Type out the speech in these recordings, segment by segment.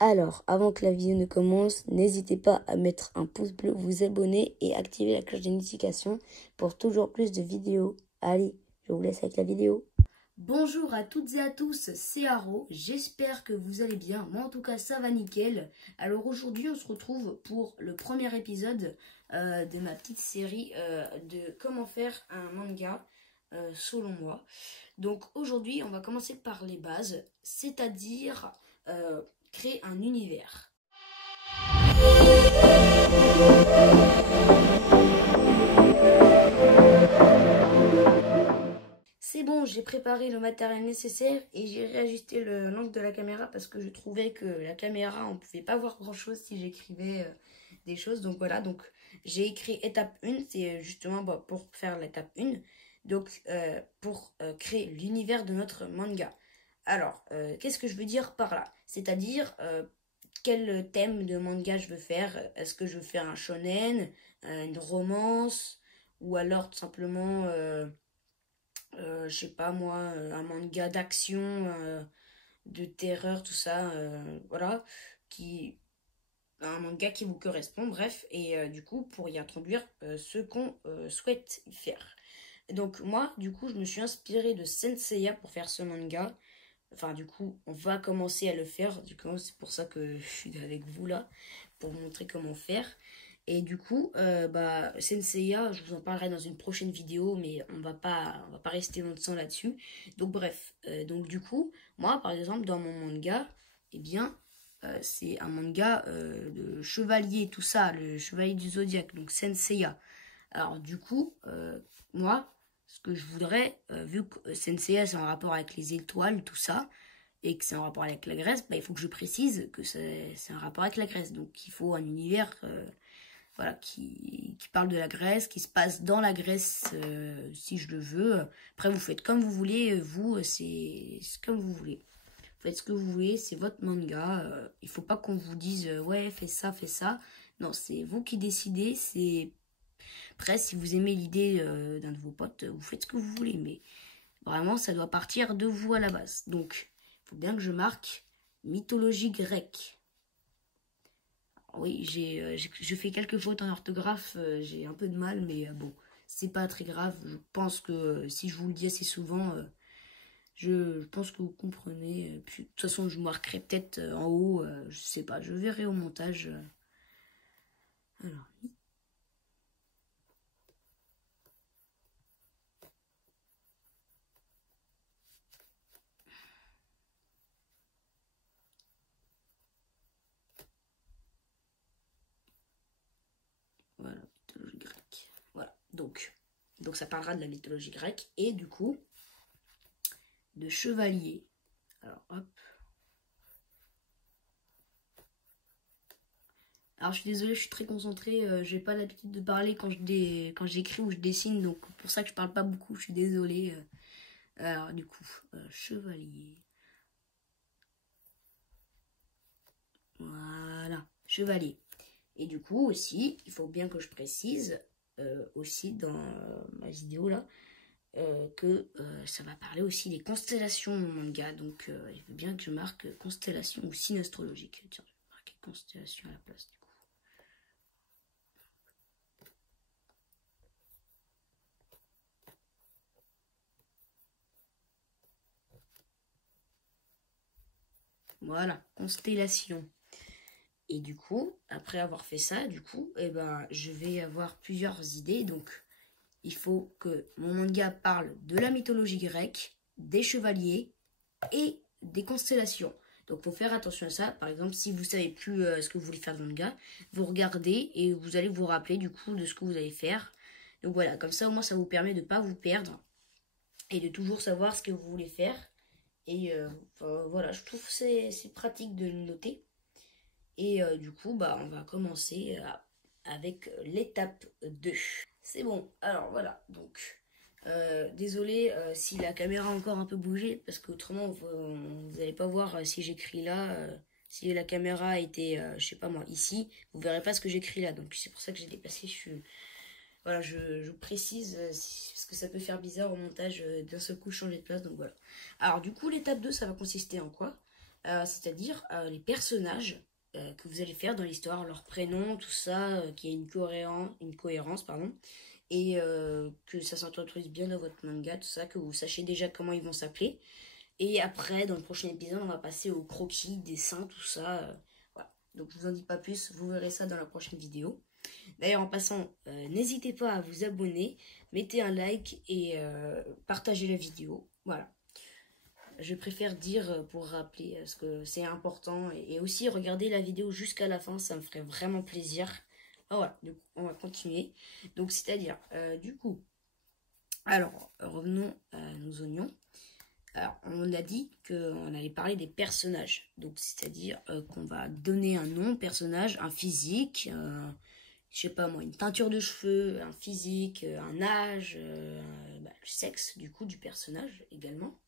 Alors, avant que la vidéo ne commence, n'hésitez pas à mettre un pouce bleu, vous abonner et activer la cloche de notification pour toujours plus de vidéos. Allez, je vous laisse avec la vidéo. Bonjour à toutes et à tous, c'est Haro, j'espère que vous allez bien, moi en tout cas ça va nickel. Alors aujourd'hui on se retrouve pour le premier épisode de ma petite série de comment faire un manga selon moi. Donc aujourd'hui on va commencer par les bases, c'est-à-dire créer un univers. C'est bon, j'ai préparé le matériel nécessaire et j'ai réajusté l'angle de la caméra parce que je trouvais que la caméra, on ne pouvait pas voir grand chose si j'écrivais des choses. Donc voilà, donc j'ai écrit étape 1, c'est justement pour faire l'étape 1, donc pour créer l'univers de notre manga. Alors, qu'est-ce que je veux dire par là? C'est-à-dire, quel thème de manga je veux faire? Est-ce que je veux faire un shonen, une romance, ou alors tout simplement... je sais pas moi, un manga d'action, de terreur, tout ça, voilà, un manga qui vous correspond, bref, et du coup, pour y introduire ce qu'on souhaite y faire. Donc moi, du coup, je me suis inspirée de Senseiya pour faire ce manga. Enfin, du coup, on va commencer à le faire. Du coup, c'est pour ça que je suis avec vous là, pour vous montrer comment faire. Et du coup, Senseiya, je vous en parlerai dans une prochaine vidéo, mais on va pas rester longtemps là-dessus. Donc bref, donc du coup, moi par exemple dans mon manga, eh bien, c'est un manga de chevalier, tout ça, le chevalier du zodiaque, donc Senseiya. Alors du coup, moi, ce que je voudrais, vu que Senseiya c'est en rapport avec les étoiles, tout ça, et que c'est en rapport avec la Grèce, il faut que je précise que c'est un rapport avec la Grèce. Donc il faut un univers voilà, qui parle de la Grèce, qui se passe dans la Grèce si je le veux. Après, vous faites comme vous voulez, vous, c'est comme vous voulez. Vous faites ce que vous voulez, c'est votre manga. Il faut pas qu'on vous dise, ouais, fais ça, fais ça. Non, c'est vous qui décidez. C'est après, si vous aimez l'idée d'un de vos potes, vous faites ce que vous voulez. Mais vraiment, ça doit partir de vous à la base. Donc, il faut bien que je marque mythologie grecque. Oui, je fais quelques fautes en orthographe, j'ai un peu de mal, mais bon, c'est pas très grave. Je pense que si je vous le dis assez souvent, je pense que vous comprenez. Puis, de toute façon, je marquerai peut-être en haut, je sais pas, je verrai au montage. Alors, voilà, mythologie grecque. Voilà, donc ça parlera de la mythologie grecque et du coup, de chevalier. Alors, hop. Alors je suis désolée, je suis très concentrée, j'ai pas l'habitude de parler quand j'écris ou je dessine, donc pour ça que je parle pas beaucoup, je suis désolée. Alors du coup, chevalier. Voilà, chevalier. Et du coup aussi, il faut bien que je précise aussi dans ma vidéo là, que ça va parler aussi des constellations mon manga, donc il faut bien que je marque constellation ou signe astrologique. Tiens, je vais marquer constellation à la place du coup. Voilà, constellation. Et du coup, après avoir fait ça, du coup, je vais avoir plusieurs idées. Donc, il faut que mon manga parle de la mythologie grecque, des chevaliers et des constellations. Donc, il faut faire attention à ça. Par exemple, si vous ne savez plus ce que vous voulez faire dans le manga, vous regardez et vous allez vous rappeler du coup de ce que vous allez faire. Donc voilà, comme ça au moins ça vous permet de ne pas vous perdre et de toujours savoir ce que vous voulez faire. Et voilà, je trouve que c'est pratique de le noter. Et du coup, on va commencer avec l'étape 2. C'est bon, alors voilà, donc Désolé si la caméra a encore un peu bougé, parce qu'autrement vous n'allez pas voir si j'écris là. Si la caméra était, je sais pas moi, ici, vous verrez pas ce que j'écris là. Donc c'est pour ça que j'ai déplacé. Voilà, je précise parce que ça peut faire bizarre au montage d'un seul coup changer de place. Donc voilà. Alors du coup, l'étape 2, ça va consister en quoi? C'est-à-dire les personnages que vous allez faire dans l'histoire, leur prénom, tout ça, qu'il y ait une cohérence, pardon, et que ça s'introduise bien dans votre manga, tout ça, que vous sachiez déjà comment ils vont s'appeler. Et après, dans le prochain épisode, on va passer au croquis, dessin, tout ça. Voilà. Donc je vous en dis pas plus, vous verrez ça dans la prochaine vidéo. D'ailleurs, en passant, n'hésitez pas à vous abonner, mettez un like et partagez la vidéo. Voilà. Je préfère dire pour rappeler parce que c'est important. Et aussi, regardez la vidéo jusqu'à la fin, ça me ferait vraiment plaisir. Ah, voilà, du coup, on va continuer. Donc, c'est-à-dire, du coup, alors, revenons à nos oignons. Alors, on a dit qu'on allait parler des personnages. Donc, c'est-à-dire qu'on va donner un nom, personnage, un physique, je sais pas moi, une teinture de cheveux, un physique, un âge, le sexe du coup du personnage également.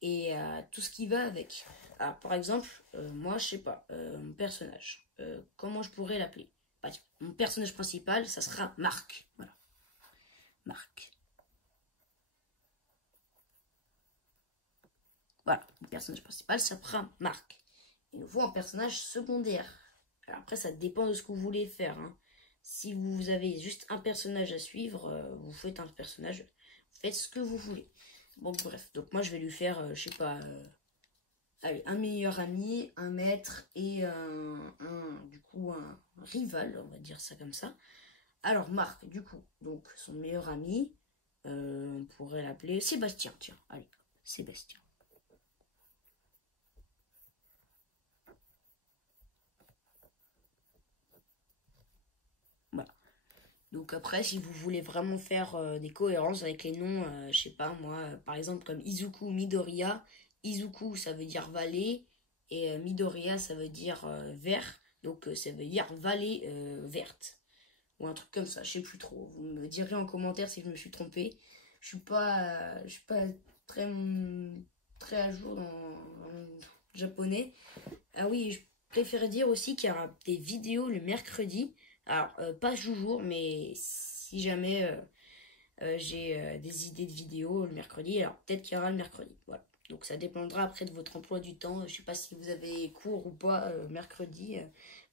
Et tout ce qui va avec. Alors, par exemple, moi, je sais pas, mon personnage, comment je pourrais l'appeler? Bah, tiens, mon personnage principal, ça sera Marc. Voilà, Marc. Voilà, mon personnage principal, ça sera Marc. Il nous faut un personnage secondaire. Alors après, ça dépend de ce que vous voulez faire. Hein. Si vous avez juste un personnage à suivre, vous faites un personnage, vous faites ce que vous voulez. Bon, bref, donc moi je vais lui faire, je sais pas, allez, un meilleur ami, un maître et du coup un rival, on va dire ça comme ça. Alors Marc, du coup, donc son meilleur ami, on pourrait l'appeler Sébastien, tiens, allez, Sébastien. Voilà. Donc après, si vous voulez vraiment faire des cohérences avec les noms, je sais pas moi, par exemple comme Izuku Midoriya. Izuku, ça veut dire vallée, et Midoriya, ça veut dire vert. Donc ça veut dire vallée verte. Ou un truc comme ça, je sais plus trop. Vous me direz en commentaire si je me suis trompée. Je suis pas très, très à jour dans le japonais. Ah oui, je préfère dire aussi qu'il y aura des vidéos le mercredi. Alors, pas toujours, mais si jamais j'ai des idées de vidéos le mercredi, alors peut-être qu'il y aura le mercredi. Voilà. Donc ça dépendra après de votre emploi du temps. Je sais pas si vous avez cours ou pas mercredi.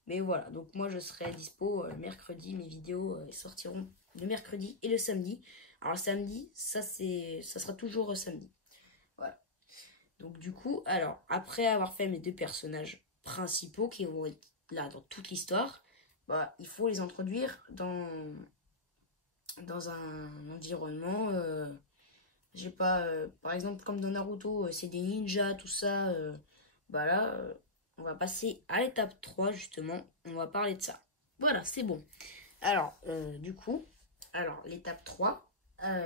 Mais voilà, donc moi je serai dispo mercredi. Mes vidéos sortiront le mercredi et le samedi. Alors le samedi, ça sera toujours samedi. Voilà. Donc du coup, alors après avoir fait mes deux personnages principaux qui vont être là dans toute l'histoire, bah, il faut les introduire dans un environnement, je sais pas, par exemple comme dans Naruto, c'est des ninjas, tout ça, bah là, on va passer à l'étape 3 justement, on va parler de ça. Voilà, c'est bon. Alors, du coup, alors l'étape 3,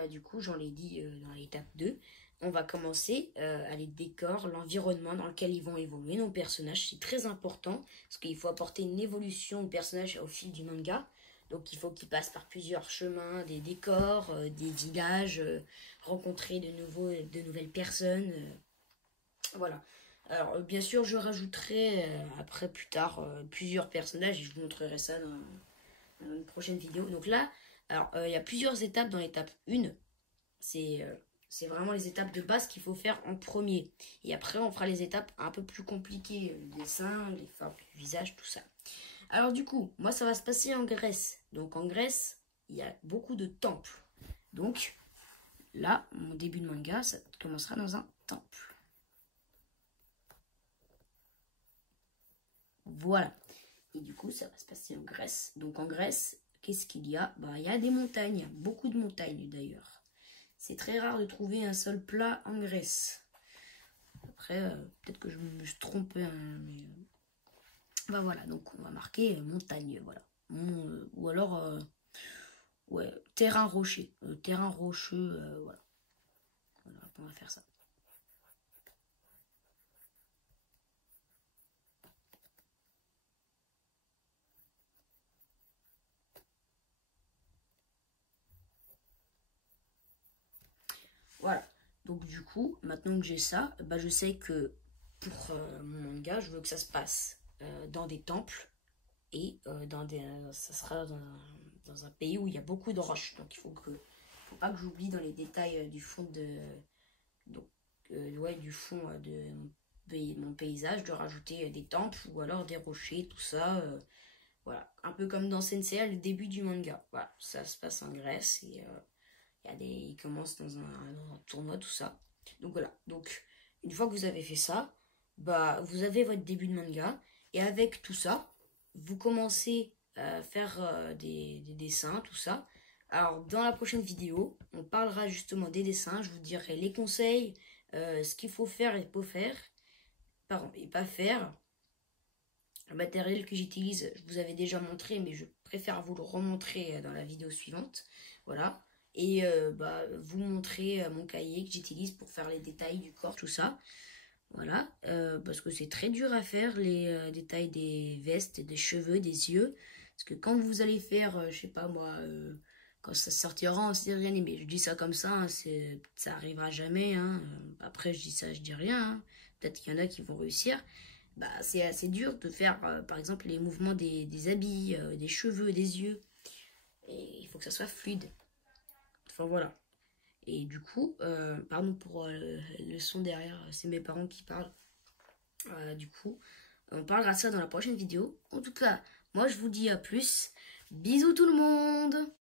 du coup, j'en ai dit dans l'étape 2, on va commencer à les décors, l'environnement dans lequel ils vont évoluer, nos personnages. C'est très important parce qu'il faut apporter une évolution aux personnages au fil du manga. Donc il faut qu'ils passent par plusieurs chemins, des décors, des villages, rencontrer de nouvelles personnes. Voilà. Alors bien sûr, je rajouterai après plus tard plusieurs personnages et je vous montrerai ça dans une prochaine vidéo. Donc là, alors il y a plusieurs étapes dans l'étape 1. C'est vraiment les étapes de base qu'il faut faire en premier. Et après, on fera les étapes un peu plus compliquées. Le dessin, les formes du visage, tout ça. Alors du coup, moi, ça va se passer en Grèce. Donc en Grèce, il y a beaucoup de temples. Donc là, mon début de manga, ça commencera dans un temple. Voilà. Et du coup, ça va se passer en Grèce. Donc en Grèce, qu'est-ce qu'il y a? Bah, il y a des montagnes. Beaucoup de montagnes d'ailleurs. C'est très rare de trouver un sol plat en Grèce. Après, peut-être que je me suis trompée, hein, mais... bah voilà, donc on va marquer montagne, voilà. Ou alors, ouais, terrain rocher. Terrain rocheux, voilà. Voilà, on va faire ça. Donc du coup, maintenant que j'ai ça, bah, je sais que pour mon manga, je veux que ça se passe dans des temples et ça sera dans un pays où il y a beaucoup de roches. Donc faut pas que j'oublie dans les détails du fond donc, ouais, du fond de mon paysage de rajouter des temples ou alors des rochers, tout ça. Voilà, un peu comme dans Senseiya, le début du manga. Voilà, ça se passe en Grèce et il commence dans un tournoi, tout ça. Donc voilà, donc une fois que vous avez fait ça, bah vous avez votre début de manga et avec tout ça, vous commencez à faire des dessins, tout ça. Alors dans la prochaine vidéo, on parlera justement des dessins, je vous dirai les conseils, ce qu'il faut faire et pas faire, pardon, et pas faire. Le matériel que j'utilise, je vous avais déjà montré, mais je préfère vous le remontrer dans la vidéo suivante. Voilà. Et bah, vous montrer mon cahier que j'utilise pour faire les détails du corps, tout ça. Voilà. Parce que c'est très dur à faire, les détails des vestes, des cheveux, des yeux. Parce que quand vous allez faire, je sais pas moi, quand ça sortira en série animée, je dis ça comme ça, hein, ça arrivera jamais. Hein. Après, je dis ça, je dis rien. Hein. Peut-être qu'il y en a qui vont réussir. Bah, c'est assez dur de faire, par exemple, les mouvements des habits, des cheveux, des yeux. Et il faut que ça soit fluide. Enfin, voilà. Et du coup, pardon pour le son derrière, c'est mes parents qui parlent. Du coup, on parlera de ça dans la prochaine vidéo. En tout cas, moi, je vous dis à plus. Bisous tout le monde!